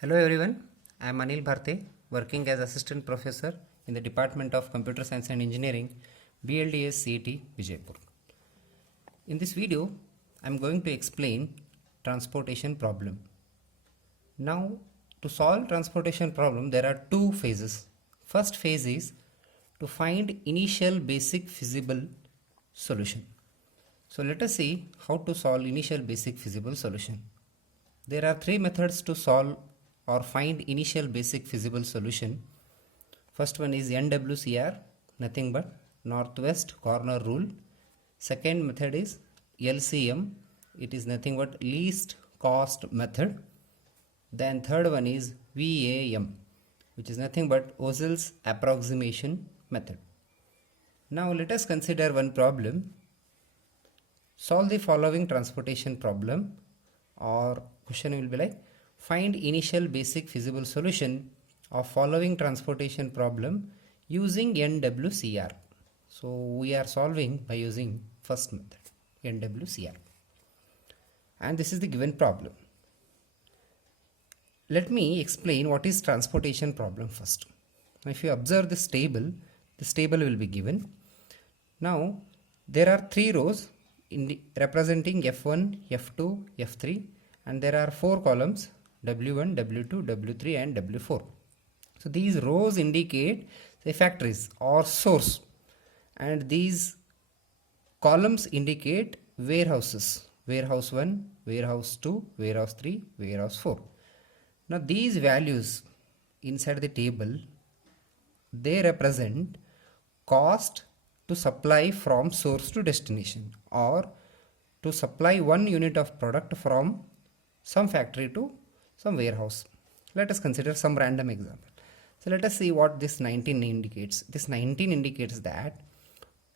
Hello everyone, I am Anil Bharte, working as Assistant Professor in the Department of Computer Science and Engineering, BLDS CET, Vijaypur. In this video, I am going to explain transportation problem. Now, to solve transportation problem, there are two phases. First phase is to find initial basic feasible solution. So let us see how to solve initial basic feasible solution. There are three methods to solve or find initial basic feasible solution. First one is NWCR, nothing but northwest corner rule. Second method is LCM, it is nothing but least cost method. Then third one is VAM, which is nothing but Ozell's approximation method. Now let us consider one problem. Solve the following transportation problem, or question will be like find initial basic feasible solution of following transportation problem using NWCR. So we are solving by using first method, NWCR. And this is the given problem. Let me explain what is transportation problem first. Now if you observe this table will be given. Now there are three rows representing F1, F2, F3, and there are four columns W1, W2, W3 and W4. So these rows indicate the factories or source, and these columns indicate warehouses, warehouse 1, warehouse 2, warehouse 3, warehouse 4. Now these values inside the table, they represent cost to supply from source to destination, or to supply 1 unit of product from some factory to some warehouse. Let us consider some random example. So let us see what this 19 indicates. This 19 indicates that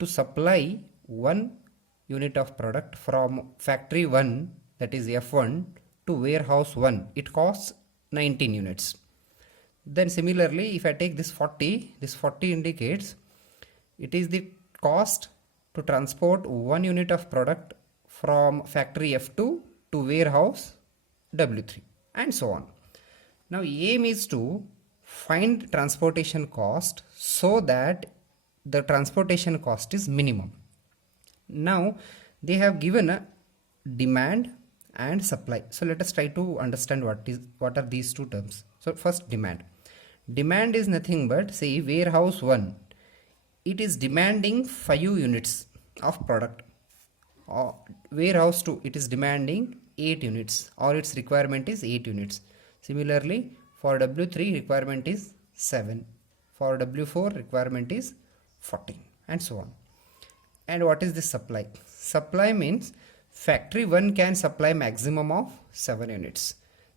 to supply 1 unit of product from factory 1, that is F1, to warehouse 1, it costs 19 units. Then similarly, if I take this 40 indicates it is the cost to transport 1 unit of product from factory F2 to warehouse W3, and so on. Now aim is to find transportation cost so that the transportation cost is minimum. Now they have given a demand and supply. So let us try to understand what are these two terms. So first, demand. Demand is nothing but, say, warehouse 1, it is demanding 5 units of product. Or warehouse 2, it is demanding 8 units, or its requirement is 8 units. Similarly, for W3 requirement is 7, for W4 requirement is 14, and so on. And what is this supply? Supply means factory 1 can supply maximum of 7 units.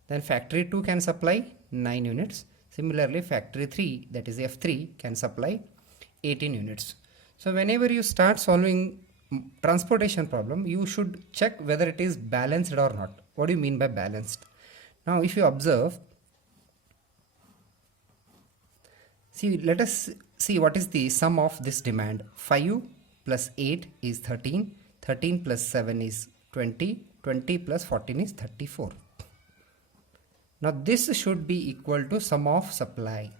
Then factory 2 can supply 9 units. Similarly, factory 3, that is F3, can supply 18 units. So whenever you start solving transportation problem, you should check whether it is balanced or not. What do you mean by balanced? Now if you observe, see, let us see what is the sum of this demand. 5 plus 8 is 13, 13 plus 7 is 20, 20 plus 14 is 34. Now this should be equal to sum of supply,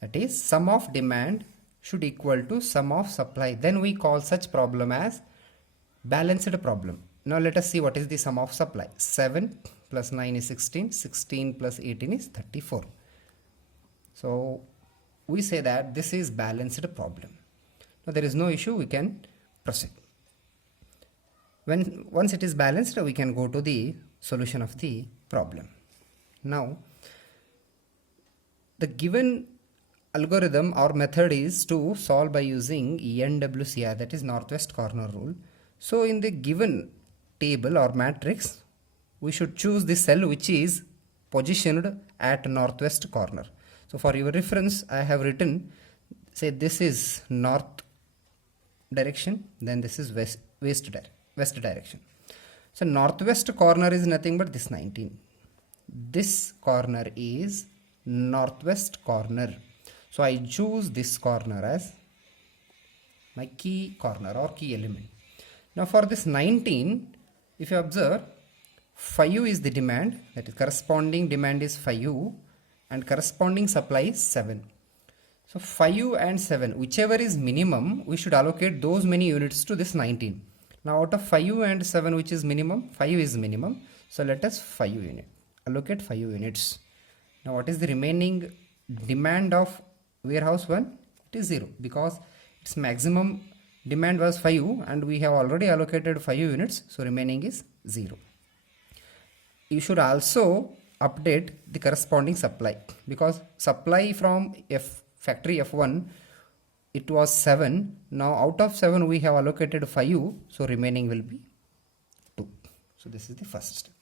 that is sum of demand should equal to sum of supply. Then we call such problem as balanced problem. Now let us see what is the sum of supply. 7 plus 9 is 16, 16 plus 18 is 34. So we say that this is balanced problem. Now there is no issue, we can proceed. Once it is balanced, we can go to the solution of the problem. Now the given algorithm or method is to solve by using NWCR, that is northwest corner rule. So in the given table or matrix, we should choose the cell which is positioned at northwest corner. So for your reference, I have written, say this is north direction, then this is west direction. So northwest corner is nothing but this 19. This corner is northwest corner. So I choose this corner as my key corner or key element. Now for this 19, if you observe, 5u is the demand, that is corresponding demand is 5u and corresponding supply is 7. So 5u and 7, whichever is minimum, we should allocate those many units to this 19. Now out of 5u and 7, which is minimum? 5u is minimum. So let us 5u unit, allocate 5u units. Now what is the remaining demand of warehouse 1? It is 0 because its maximum demand was 5u and we have already allocated 5u units. So remaining is 0. You should also update the corresponding supply because supply from factory F1 it was 7. Now out of 7 we have allocated 5u, so remaining will be 2. So this is the first step.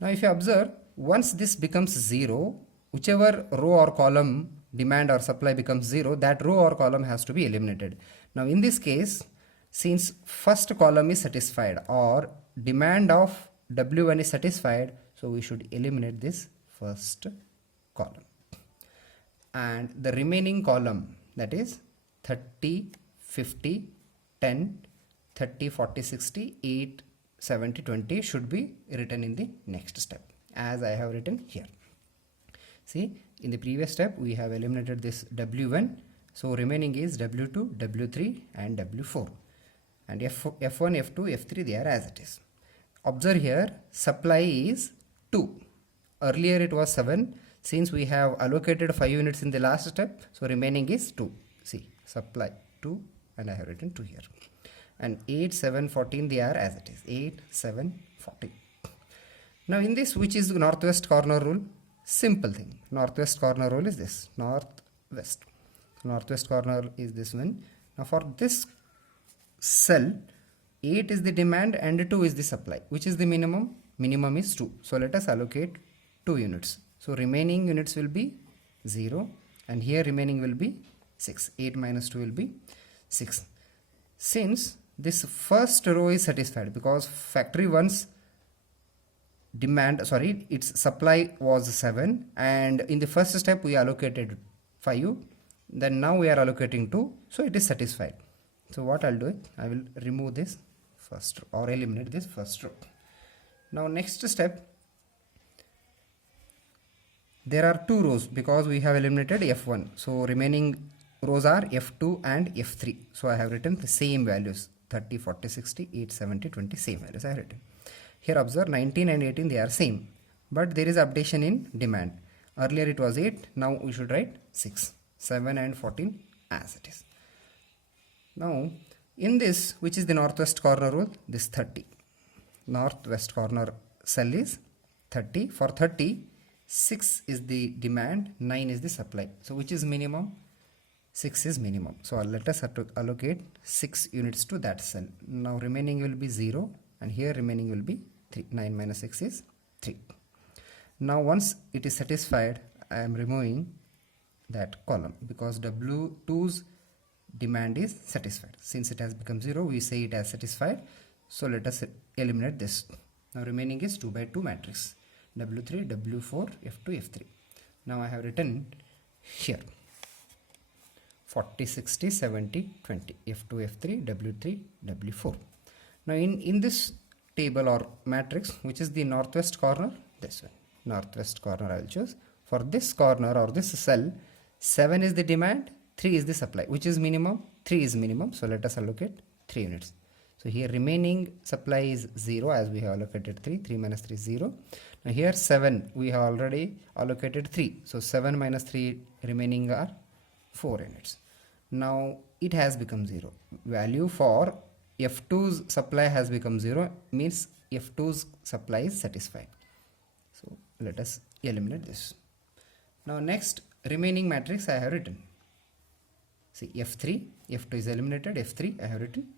Now if you observe, once this becomes 0, whichever row or column demand or supply becomes 0, that row or column has to be eliminated. Now in this case, since first column is satisfied or demand of W1 is satisfied, so we should eliminate this first column. And the remaining column, that is 30, 50, 10, 30, 40, 60, 8, 70, 20 should be written in the next step as I have written here. See, in the previous step we have eliminated this W1, so remaining is W2, W3 and W4, and F1, F2, F3 they are as it is. Observe here, supply is 2. Earlier it was 7. Since we have allocated 5 units in the last step, so remaining is 2. See, supply 2 and I have written 2 here. And 8, 7, 14 they are as it is. 8, 7, 14. Now in this, which is northwest corner rule? Simple thing. Northwest corner rule is this. Northwest. Northwest corner is this one. Now for this cell, 8 is the demand and 2 is the supply. Which is the minimum? Minimum is 2. So let us allocate 2 units. So remaining units will be 0 and here remaining will be 6. 8 minus 2 will be 6. Since this first row is satisfied because factory 1's its supply was 7 and in the first step we allocated 5, then now we are allocating 2, so it is satisfied. So what I'll do is I will remove this first row or eliminate this first row. Now next step, there are 2 rows because we have eliminated F1, so remaining rows are F2 and F3. So I have written the same values, 30, 40, 60, 8, 70, 20, same values I have written. Here observe 19 and 18 they are same, but there is updation in demand. Earlier it was 8, now we should write 6, 7 and 14 as it is. Now in this, which is the northwest corner rule, this 30. Northwest corner cell is 30. For 30, 6 is the demand, 9 is the supply. So which is minimum? 6 is minimum. So let us have to allocate 6 units to that cell. Now remaining will be 0 and here remaining will be 3. 9 minus 6 is 3. Now once it is satisfied, I am removing that column because W2's demand is satisfied. Since it has become 0, we say it as satisfied. So let us eliminate this. Now remaining is 2 by 2 matrix. W3, W4, F2, F3. Now I have written here 40, 60, 70, 20. F2, F3, W3, W4. Now in this table or matrix, which is the northwest corner, this one. Northwest corner I will choose. For this corner or this cell, 7 is the demand, 3 is the supply. Which is minimum? 3 is minimum. So let us allocate 3 units. So here remaining supply is 0 as we have allocated 3. 3 minus 3 is 0. Now here 7 we have already allocated 3. So 7 minus 3 remaining are 4 units. Now it has become 0. Value for F2's supply has become 0, means F2's supply is satisfied. So let us eliminate this. Now next remaining matrix I have written. See F3, F2 is eliminated, F3 I have written,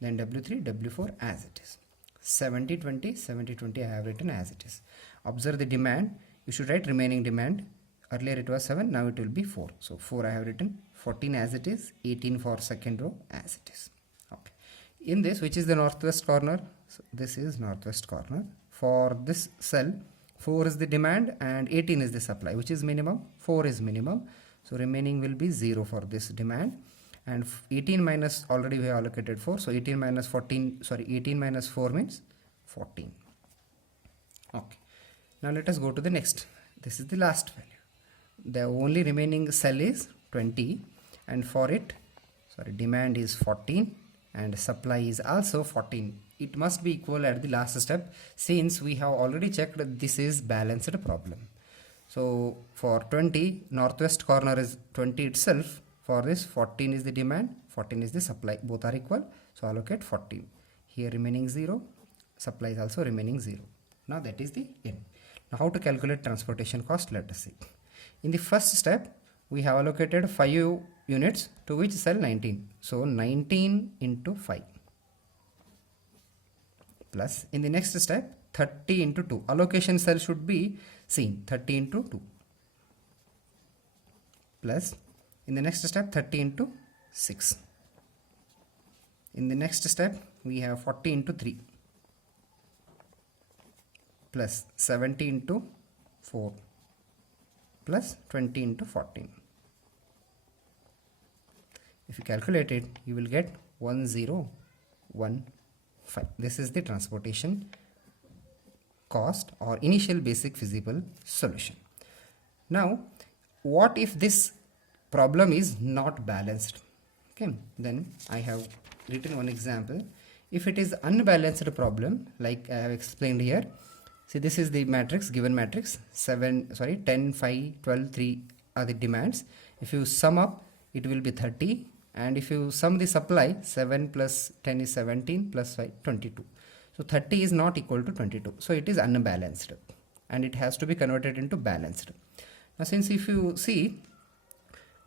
then W3, W4 as it is. 70, 20, 70, 20 I have written as it is. Observe the demand, you should write remaining demand. Earlier it was 7, now it will be 4. So 4 I have written, 14 as it is, 18 for second row as it is. Okay. In this, which is the northwest corner, so this is northwest corner. For this cell, 4 is the demand and 18 is the supply. Which is minimum? 4 is minimum. So remaining will be 0 for this demand. And 18 minus, already we have allocated 4. So 18 minus 14, sorry, 18 minus 4 means 14. Okay. Now let us go to the next. This is the last value. The only remaining cell is 20, and for it, sorry, demand is 14 and supply is also 14. It must be equal at the last step, since we have already checked that this is balanced problem. So for 20, northwest corner is 20 itself. For this, 14 is the demand, 14 is the supply. Both are equal. So allocate 14. Here remaining 0, supply is also remaining 0. Now that is the N. Now how to calculate transportation cost? Let us see. In the first step, we have allocated 5 units to which cell 19. So 19 into 5. Plus in the next step, 30 into 2. Allocation cell should be seen, 30 into 2. Plus in the next step, 30 into 6. In the next step, we have 40 into 3. Plus 70 into 4. Plus 20 into 14. If you calculate it, you will get 1015. This is the transportation cost or initial basic feasible solution. Now, what if this problem is not balanced? Okay, then I have written one example. If it is unbalanced problem, like I have explained here, see, this is the matrix, given matrix, 10, 5, 12, 3 are the demands. If you sum up, it will be 30, and if you sum the supply, 7 plus 10 is 17 plus 5, 22. So 30 is not equal to 22. So it is unbalanced and it has to be converted into balanced. Now since if you see,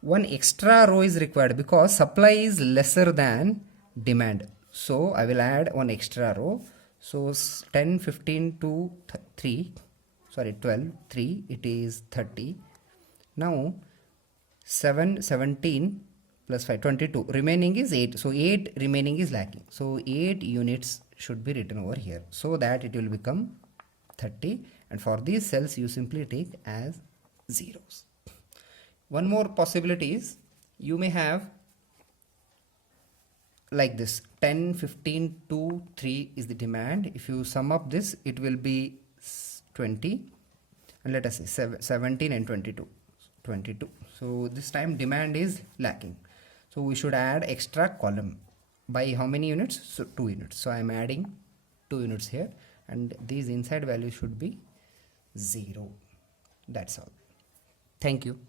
one extra row is required because supply is lesser than demand. So I will add one extra row. So 10, 15 to 3, sorry 12, 3, it is 30. Now 7, 17 plus 5, 22. Remaining is 8. So 8 remaining is lacking. So 8 units should be written over here so that it will become 30. And for these cells, you simply take as zeros. One more possibility is you may have like this 10, 15, 2, 3 is the demand. If you sum up this, it will be 20, and let us say 17 and 22. So this time demand is lacking. So we should add extra column. By how many units? So 2 units. So I am adding 2 units here, and these inside values should be 0. That's all. Thank you.